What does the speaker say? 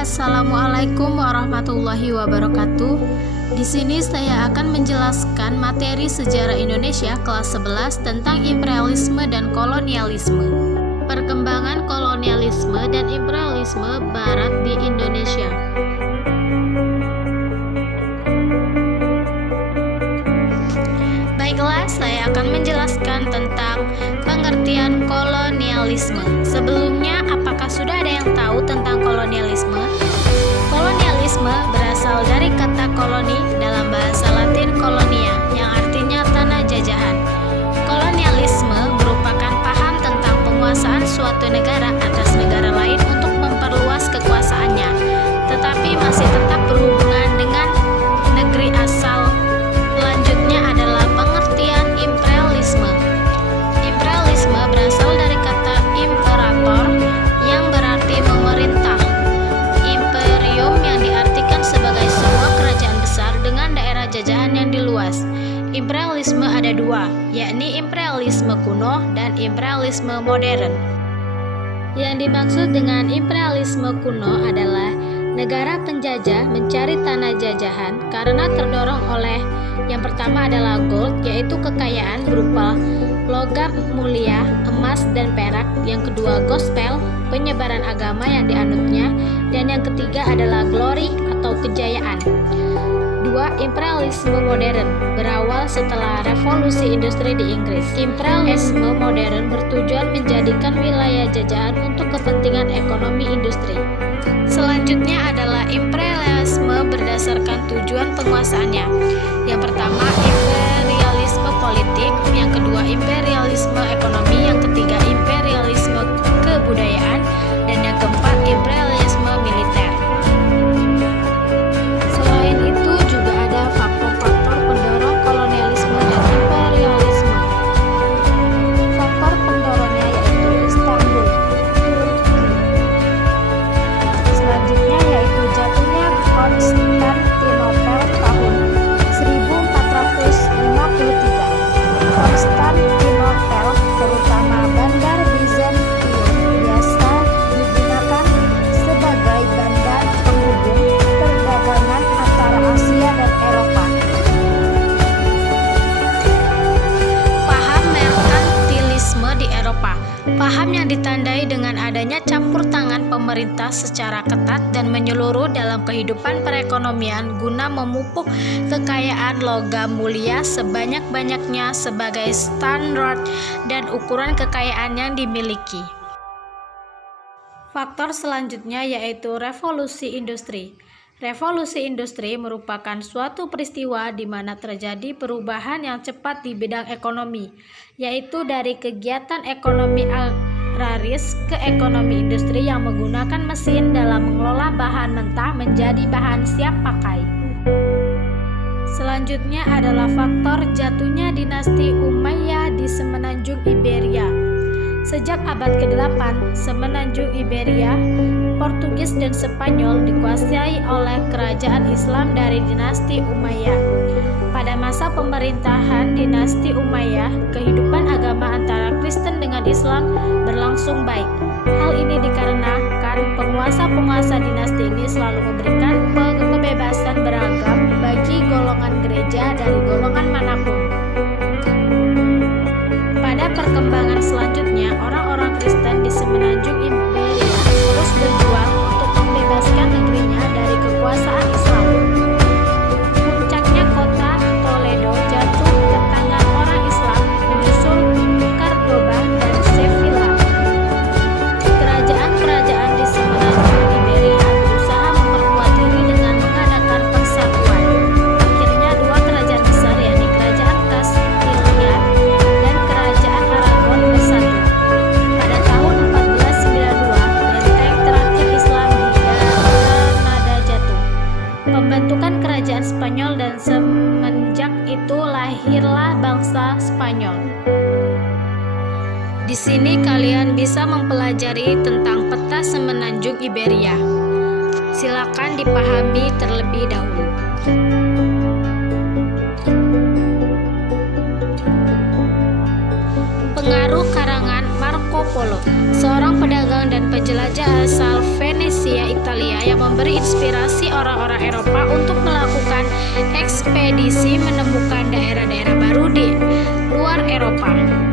Assalamualaikum warahmatullahi wabarakatuh. Di sini saya akan menjelaskan materi sejarah Indonesia kelas 11 tentang imperialisme dan kolonialisme. Perkembangan kolonialisme dan imperialisme Barat di Indonesia. Baiklah, saya akan menjelaskan tentang pengertian kolonialisme. Sebelumnya, apakah sudah ada yang tahu tentang kolonialisme? Kolonialisme berasal dari kata koloni dalam bahasa Latin kolonia, yang artinya tanah jajahan. Kolonialisme merupakan paham tentang penguasaan suatu negara atas negara lain untuk memperluas kekuasaannya, tetapi masih tetap berhubungan dengan negeri asal. Selanjutnya adalah pengertian imperialisme. Imperialisme berasal dari kata imperator yang berarti memerintah. Imperium yang diartikan sebagai sebuah kerajaan besar dengan daerah jajahan yang diluas. Imperialisme ada dua, yakni imperialisme kuno dan imperialisme modern. Yang dimaksud dengan imperialisme kuno adalah negara penjajah mencari tanah jajahan karena terdorong oleh yang pertama adalah gold, yaitu kekayaan berupa logam mulia, emas dan perak. Yang kedua gospel, penyebaran agama yang dianutnya. Dan yang ketiga adalah glory atau kejayaan. Dua, imperialisme modern berawal setelah revolusi industri di Inggris. Imperialisme modern bertujuan menjadikan wilayah jajahan untuk kepentingan ekonomi industri. Selanjutnya adalah imperialisme berdasarkan tujuan penguasaannya. Yang pertama, imperialisme politik. Yang kedua, imperialisme ekonomi. Yang ketiga, imperialisme kebudayaan. Dan yang keempat, imperialisme militer. Selain itu juga ada faktor-faktor pendorong kolonialisme dan imperialisme. Faktor pendorongnya yaitu Istanbul, Turki. Selanjutnya yaitu jatuhnya Konstantinopel tahun 1453. Konstantinopel, terutama bandar Bizantium, biasa digunakan sebagai bandar penghubung perdagangan antara Asia dan Eropa. Paham merkantilisme di Eropa. Paham yang ditandai dengan adanya campur tangan pemerintah secara ketat dan menyeluruh dalam kehidupan perekonomian guna memupuk kekayaan logam mulia sebanyak-banyaknya sebagai standar dan ukuran kekayaan yang dimiliki. Faktor selanjutnya yaitu revolusi industri. Revolusi industri merupakan suatu peristiwa di mana terjadi perubahan yang cepat di bidang ekonomi, yaitu dari kegiatan ekonomi agraris ke ekonomi industri yang menggunakan mesin dalam mengelola bahan mentah menjadi bahan siap pakai. Selanjutnya adalah faktor jatuhnya dinasti Umayyah di semenanjung Iberia. Sejak abad ke-8, semenanjung Iberia, Portugis dan Spanyol dikuasai oleh kerajaan Islam dari dinasti Umayyah. Pada masa pemerintahan dinasti Umayyah, kehidupan agama antara Kristen dengan Islam berlangsung baik. Hal ini dikarenakan penguasa-penguasa dinasti ini selalu memberikan kebebasan beragam bagi golongan gereja dari golongan manapun. Pada perkembangan selanjutnya, orang-orang Kristen di semenanjung Iberia terus berjuang untuk membebaskan negerinya dari kekuasaan Islam. Puncaknya kota Toledo jatuh ke tangan orang Islam, menyusul Cordoba dan Sevilla. Kerajaan-kerajaan di semenanjung Iberia berusaha memperkuat diri dengan mengadakan persatuan. Akhirnya dua kerajaan besar, yakni kerajaan Kastilia dan kerajaan Aragon bersatu. Pada tahun 1492, benteng terakhir Islam di Granada jatuh. Pembentukan kerajaan Spanyol dan semenjak itu lahirlah bangsa Spanyol. Di sini kalian bisa mempelajari tentang peta semenanjung Iberia. Silakan dipahami terlebih dahulu. Pengaruh karangan Marco Polo, seorang pedagang dan penjelajah asal Venesia, Italia yang memberi inspirasi orang-orang Eropa untuk melakukan ekspedisi menemukan daerah-daerah baru di luar Eropa.